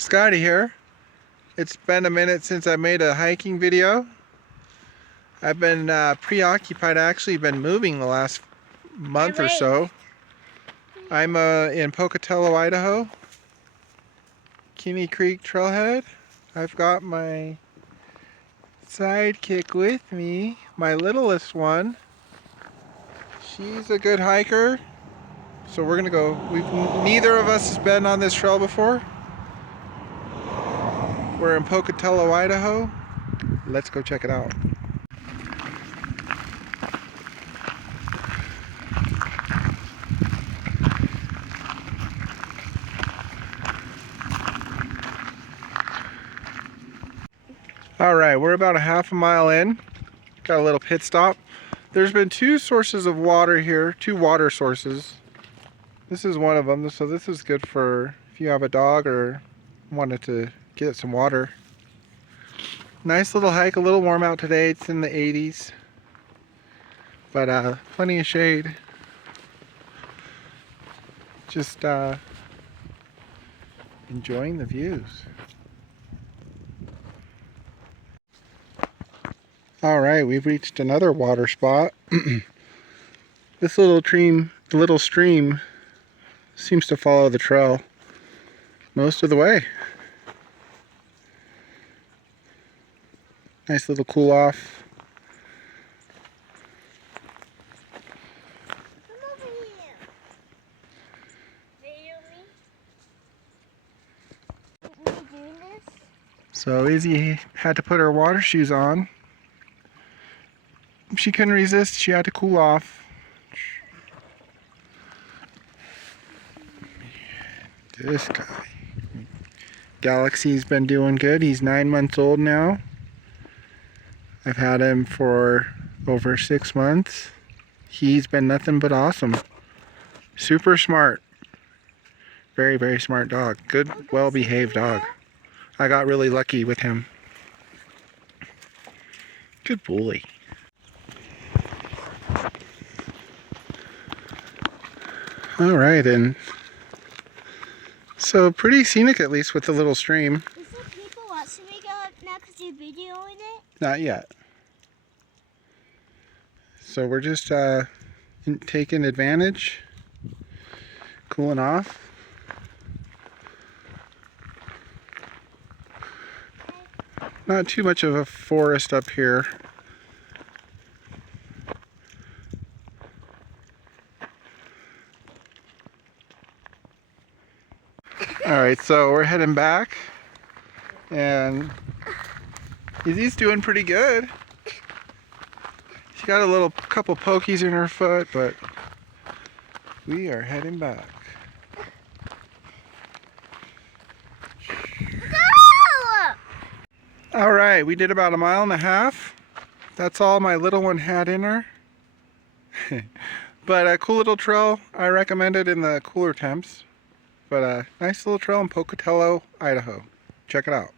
Scotty here. It's been a minute since I made a hiking video. I've been preoccupied. I actually been moving the last month or so. I'm in Pocatello, Idaho. Kinny Creek trailhead. I've got my sidekick with me, my littlest one. She's a good hiker. So we're gonna go. Neither of us has been on this trail before. We're in Pocatello, Idaho. Let's go check it out. All right, we're about a half a mile in. Got a little pit stop. There's been two sources of water here, two water sources. This is one of them, so this is good for if you have a dog or wanted to get some water. Nice little hike, a little warm out today. It's in the 80s, but plenty of shade. Just enjoying the views. All right, we've reached another water spot. This little stream seems to follow the trail most of the way. Nice little cool off. Come over here. Video me. Are you doing this? So Izzy had to put her water shoes on. She couldn't resist, she had to cool off. This guy. Galaxy's been doing good. He's 9 months old now. I've had him for over 6 months. He's been nothing but awesome. Super smart. Very, very smart dog. Good, well-behaved dog. I got really lucky with him. Good bully. All right, and so pretty scenic, at least with the little stream. Is there people watching me go up now because you're videoing it? Not yet. So we're just taking advantage, cooling off. Not too much of a forest up here. Alright, so we're heading back, and Izzy's doing pretty good. She got a couple pokies in her foot, but we are heading back. Go! Alright, we did about 1.5 miles. That's all my little one had in her. But a cool little trail. I recommend it in the cooler temps. But a nice little trail in Pocatello, Idaho. Check it out.